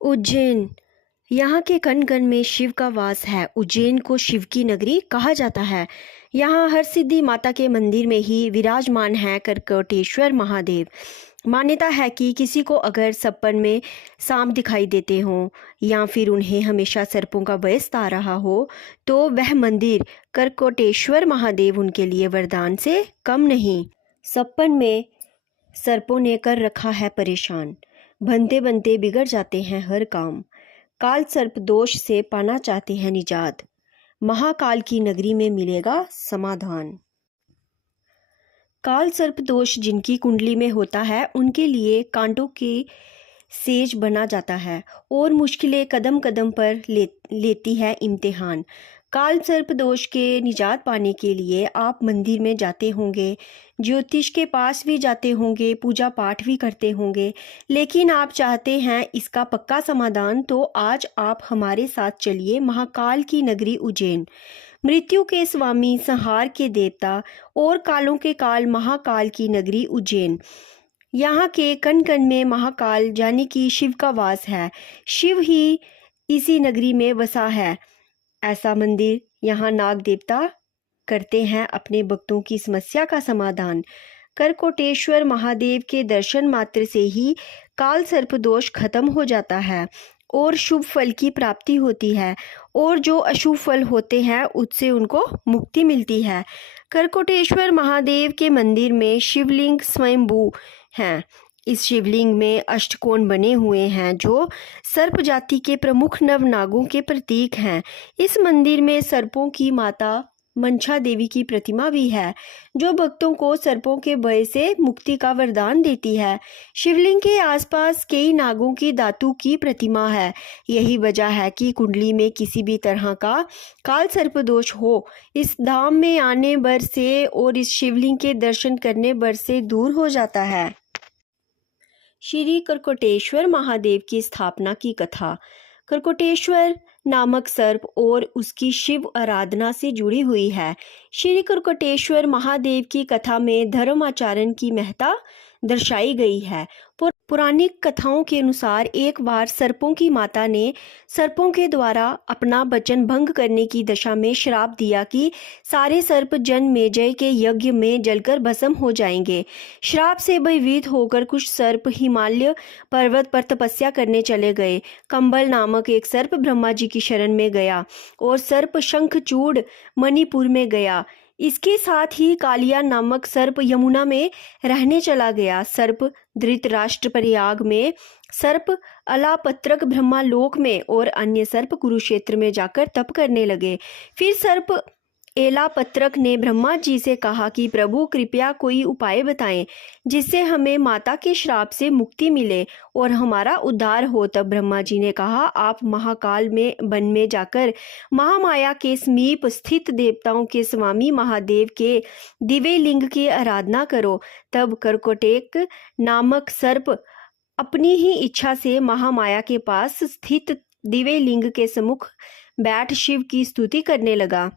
उज्जैन। यहाँ के कण कण में शिव का वास है। उज्जैन को शिव की नगरी कहा जाता है। यहाँ हर सिद्धि माता के मंदिर में ही विराजमान है करकोटेश्वर महादेव। मान्यता है कि किसी को अगर सपन में सांप दिखाई देते हों या फिर उन्हें हमेशा सर्पों का भय आ रहा हो तो वह मंदिर करकोटेश्वर महादेव उनके लिए वरदान से कम नहीं। सपन में सर्पों ने कर रखा है परेशान, बनते बनते बिगड़ जाते हैं हर काम। काल सर्प दोष से पाना चाहते हैं निजात, महाकाल की नगरी में मिलेगा समाधान। काल सर्प दोष जिनकी कुंडली में होता है उनके लिए कांटों की सेज बना जाता है और मुश्किलें कदम कदम पर लेती है इम्तिहान। काल सर्प दोष के निजात पाने के लिए आप मंदिर में जाते होंगे, ज्योतिष के पास भी जाते होंगे, पूजा पाठ भी करते होंगे, लेकिन आप चाहते हैं इसका पक्का समाधान, तो आज आप हमारे साथ चलिए महाकाल की नगरी उज्जैन। मृत्यु के स्वामी, संहार के देवता और कालों के काल महाकाल की नगरी उज्जैन। यहाँ के कण कण में महाकाल यानी कि शिव का वास है। शिव ही इसी नगरी में बसा है। ऐसा मंदिर यहाँ नाग देवता करते हैं अपने भक्तों की समस्या का समाधान। करकोटेश्वर महादेव के दर्शन मात्र से ही काल सर्प दोष खत्म हो जाता है और शुभ फल की प्राप्ति होती है, और जो अशुभ फल होते हैं उससे उनको मुक्ति मिलती है। करकोटेश्वर महादेव के मंदिर में शिवलिंग स्वयंभू हैं। इस शिवलिंग में अष्टकोण बने हुए हैं जो सर्प जाति के प्रमुख नवनागों के प्रतीक हैं। इस मंदिर में सर्पों की माता मंशा देवी की प्रतिमा भी है जो भक्तों को सर्पों के भय से मुक्ति का वरदान देती है। शिवलिंग के आसपास कई नागों की धातु की प्रतिमा है। यही वजह है कि कुंडली में किसी भी तरह का काल सर्प दोष हो, इस धाम में आने भर से और इस शिवलिंग के दर्शन करने भर से दूर हो जाता है। श्री करकोटेश्वर महादेव की स्थापना की कथा। करकोटेश्वर नामक सर्प और उसकी शिव आराधना से जुड़ी हुई है। श्री करकोटेश्वर महादेव की कथा में धर्म आचरण की महत्ता दर्शाई गई है। पुराणिक कथाओं के अनुसार एक बार सर्पों की माता ने सर्पों के द्वारा अपना वचन भंग करने की दशा में श्राप दिया कि सारे सर्प जन्मेजय के यज्ञ में जलकर भस्म हो जाएंगे। श्राप से भयभीत होकर कुछ सर्प हिमालय पर्वत पर तपस्या करने चले गए। कंबल नामक एक सर्प ब्रह्मा जी की शरण में गया और सर्प शंखचूड़ मणिपुर में गया। इसके साथ ही कालिया नामक सर्प यमुना में रहने चला गया। सर्प धृतराष्ट्र प्रयाग में, सर्प अलापत्रक ब्रह्मालोक में और अन्य सर्प कुरुक्षेत्र में जाकर तप करने लगे। फिर सर्प एलापत्रक ने ब्रह्मा जी से कहा कि प्रभु कृपया कोई उपाय बताएं जिससे हमें माता के श्राप से मुक्ति मिले और हमारा उद्धार हो। तब ब्रह्मा जी ने कहा, आप महाकाल में वन में जाकर महामाया के समीप स्थित देवताओं के स्वामी महादेव के दिव्य लिंग की आराधना करो। तब करकोटेक नामक सर्प अपनी ही इच्छा से महामाया के पास स्थित दिव्य लिंग के सम्मुख बैठ शिव की स्तुति करने लगा।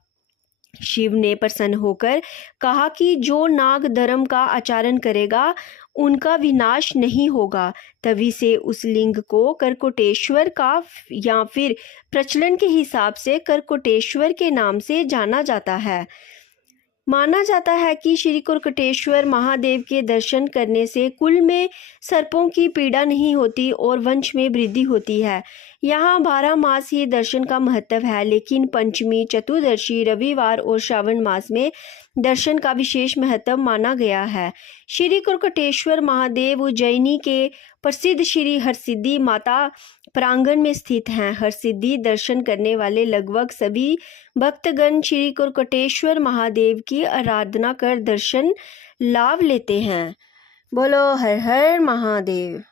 शिव ने प्रसन्न होकर कहा कि जो नाग धर्म का आचरण करेगा उनका विनाश नहीं होगा। तभी से उस लिंग को करकोटेश्वर का या फिर प्रचलन के हिसाब से करकोटेश्वर के नाम से जाना जाता है। माना जाता है कि श्री करकोटेश्वर महादेव के दर्शन करने से कुल में सर्पों की पीड़ा नहीं होती और वंश में वृद्धि होती है। यहाँ 12 मास ही दर्शन का महत्व है, लेकिन पंचमी, चतुर्दशी, रविवार और श्रावण मास में दर्शन का विशेष महत्व माना गया है। श्री करकोटेश्वर महादेव उज्जैनी के प्रसिद्ध श्री हरसिद्धि माता प्रांगण में स्थित हैं। हरसिद्धि दर्शन करने वाले लगभग सभी भक्तगण श्री करकोटेश्वर महादेव की आराधना कर दर्शन लाभ लेते हैं। बोलो हर हर महादेव।